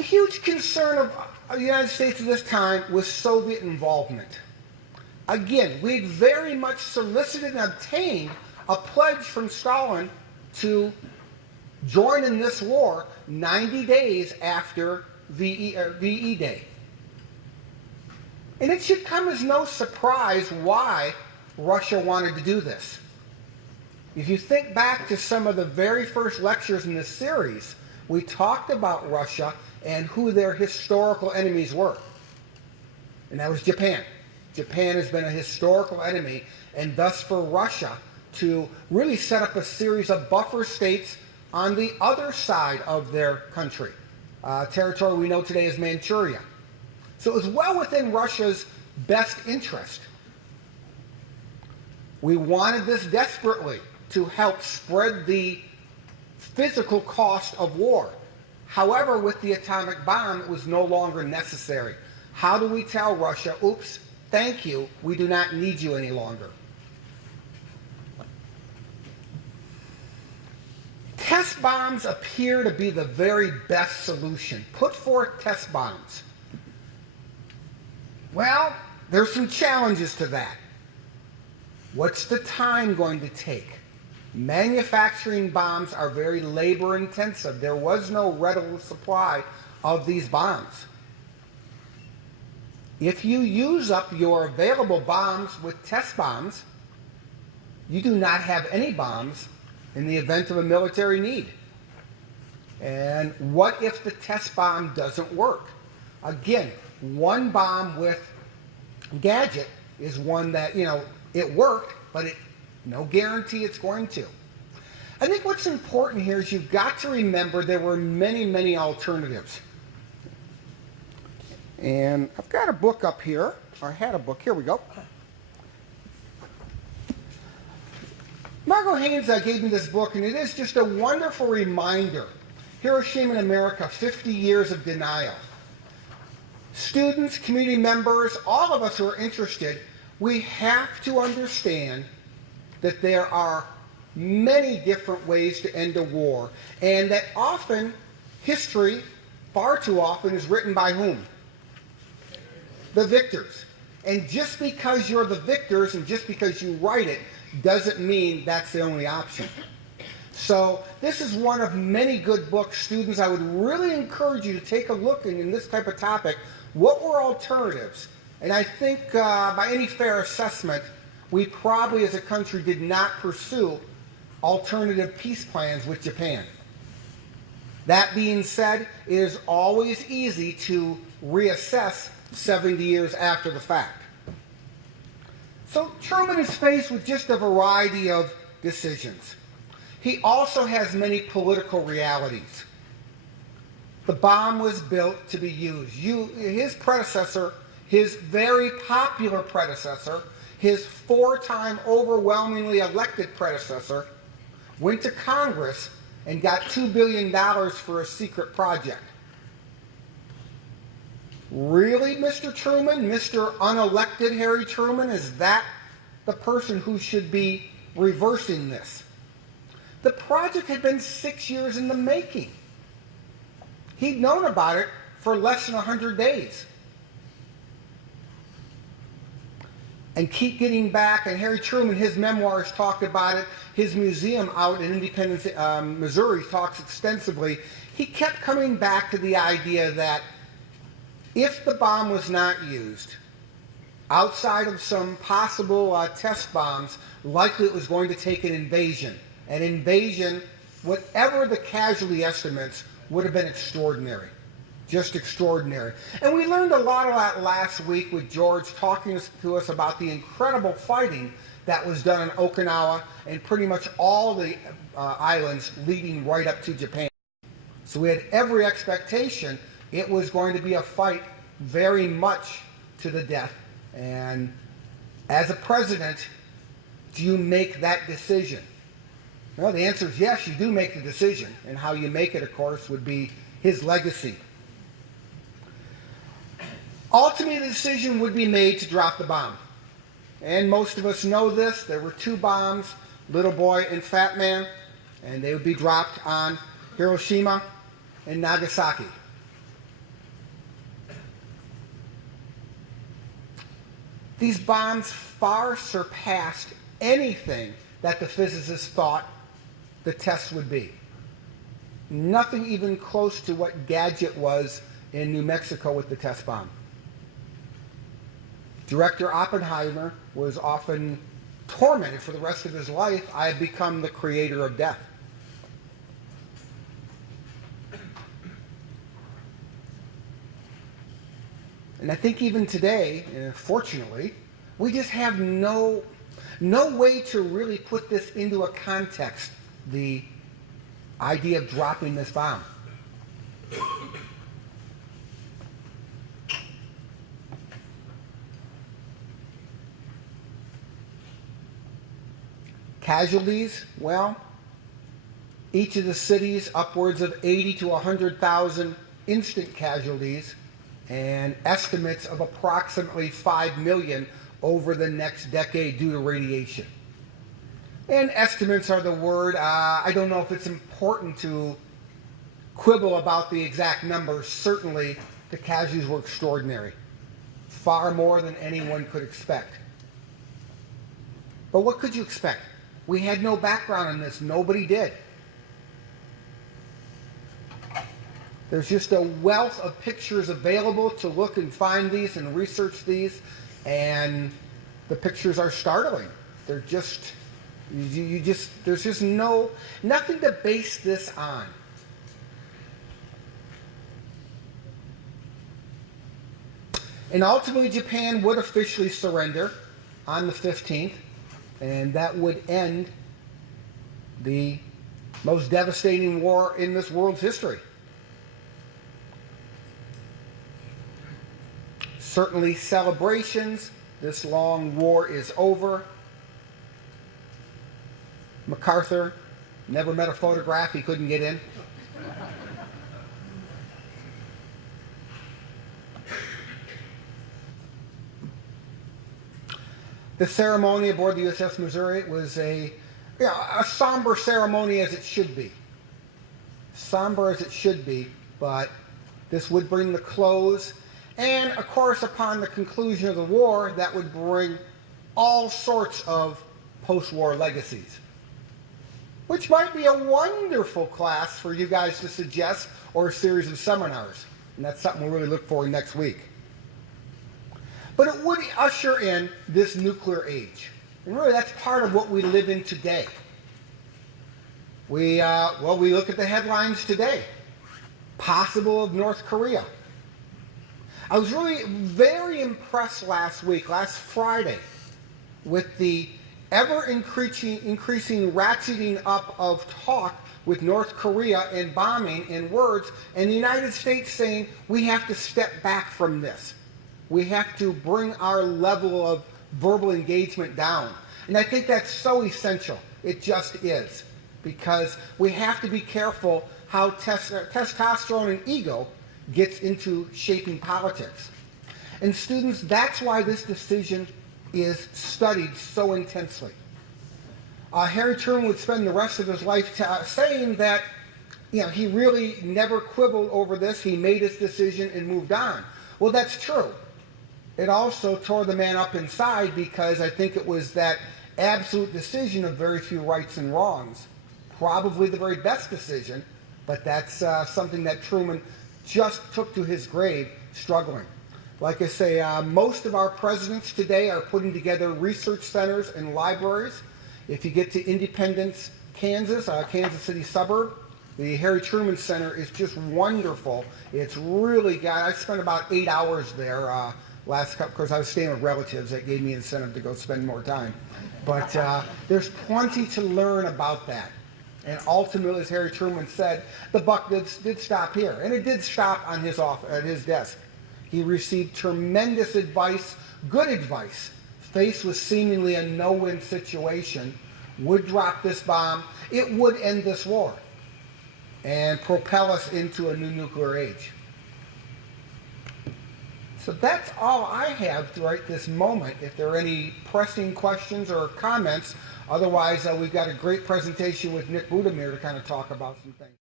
A huge concern of the United States at this time was Soviet involvement. Again, we'd very much solicited and obtained a pledge from Stalin to join in this war 90 days after VE Day. And it should come as no surprise why Russia wanted to do this. If you think back to some of the very first lectures in this series, we talked about Russia and who their historical enemies were. And that was Japan. Japan has been a historical enemy, and thus for Russia to really set up a series of buffer states on the other side of their country. Territory we know today as Manchuria. So it was well within Russia's best interest. We wanted this desperately to help spread the physical cost of war. However, with the atomic bomb, it was no longer necessary. How do we tell Russia, oops, thank you, we do not need you any longer? Test bombs appear to be the very best solution. Put forth test bombs. Well, there's some challenges to that. What's the time going to take? Manufacturing bombs are very labor intensive. There was no readily supply of these bombs. If you use up your available bombs with test bombs, you do not have any bombs in the event of a military need. And what if the test bomb doesn't work? Again, one bomb with gadget is one that, it worked, but no guarantee it's going to. I think what's important here is you've got to remember there were many, many alternatives. And I've got a book up here, or I had a book. Here we go. Margot Haynes gave me this book, and it is just a wonderful reminder. Hiroshima in America, 50 years of denial. Students, community members, all of us who are interested, we have to understand that there are many different ways to end a war, and that often history, far too often, is written by whom? The victors. And just because you're the victors and just because you write it doesn't mean that's the only option. So this is one of many good books. Students, I would really encourage you to take a look in this type of topic. What were alternatives? And I think by any fair assessment, we probably as a country did not pursue alternative peace plans with Japan. That being said, it is always easy to reassess 70 years after the fact. So Truman is faced with just a variety of decisions. He also has many political realities. The bomb was built to be used. His predecessor, his very popular predecessor, his 4-time overwhelmingly elected predecessor, went to Congress and got $2 billion for a secret project. Really, Mr. Truman, Mr. Unelected Harry Truman, is that the person who should be reversing this? The project had been 6 years in the making. He'd known about it for less than 100 days. And keep getting back, and Harry Truman, his memoirs talked about it. His museum out in Independence, Missouri talks extensively. He kept coming back to the idea that if the bomb was not used, outside of some possible test bombs, likely it was going to take an invasion. An invasion, whatever the casualty estimates, would have been extraordinary. Just extraordinary. And we learned a lot of that last week with George talking to us about the incredible fighting that was done in Okinawa and pretty much all the islands leading right up to Japan. So we had every expectation it was going to be a fight very much to the death. And as a president, do you make that decision? Well, the answer is yes, you do make the decision. And how you make it, of course, would be his legacy. Ultimately, the decision would be made to drop the bomb. And most of us know this. There were 2 bombs, Little Boy and Fat Man, and they would be dropped on Hiroshima and Nagasaki. These bombs far surpassed anything that the physicists thought the test would be. Nothing even close to what Gadget was in New Mexico with the test bomb. Director Oppenheimer was often tormented for the rest of his life. I have become the creator of death. And I think even today, fortunately, we just have no way to really put this into a context, the idea of dropping this bomb. Casualties, well, each of the cities upwards of 80 to 100,000 instant casualties, and estimates of approximately 5 million over the next decade due to radiation. And estimates are the word. I don't know if it's important to quibble about the exact numbers. Certainly, the casualties were extraordinary, far more than anyone could expect. But what could you expect? We had no background on this. Nobody did. There's just a wealth of pictures available to look and find these and research these, and the pictures are startling. They're just, there's just nothing to base this on. And ultimately, Japan would officially surrender on the 15th, and that would end the most devastating war in this world's history. Certainly celebrations. This long war is over. MacArthur never met a photograph. He couldn't get in. The ceremony aboard the USS Missouri was a somber ceremony, as it should be. Somber as it should be, but this would bring the close. And, of course, upon the conclusion of the war, that would bring all sorts of post-war legacies, which might be a wonderful class for you guys to suggest, or a series of seminars. And that's something we'll really look for next week. But it would usher in this nuclear age. And really, that's part of what we live in today. We look at the headlines today. Possible of North Korea. I was really very impressed last Friday, with the ever-increasing ratcheting up of talk with North Korea and bombing and words, and the United States saying, we have to step back from this. We have to bring our level of verbal engagement down. And I think that's so essential. It just is. Because we have to be careful how testosterone and ego gets into shaping politics. And students, that's why this decision is studied so intensely. Harry Truman would spend the rest of his life saying that he really never quibbled over this. He made his decision and moved on. Well, that's true. It also tore the man up inside, because I think it was that absolute decision of very few rights and wrongs. Probably the very best decision, but that's something that Truman just took to his grave struggling. Like I say, most of our presidents today are putting together research centers and libraries. If you get to Independence, Kansas, Kansas City suburb, the Harry Truman Center is just wonderful. It's really got, I spent about 8 hours there last couple, because I was staying with relatives that gave me incentive to go spend more time. But there's plenty to learn about that. And ultimately, as Harry Truman said, the buck did stop here. And it did stop on at his desk. He received tremendous advice, good advice, faced with seemingly a no-win situation, would drop this bomb. It would end this war and propel us into a new nuclear age. So that's all I have right this moment. If there are any pressing questions or comments, otherwise we've got a great presentation with Nick Budimir to kind of talk about some things.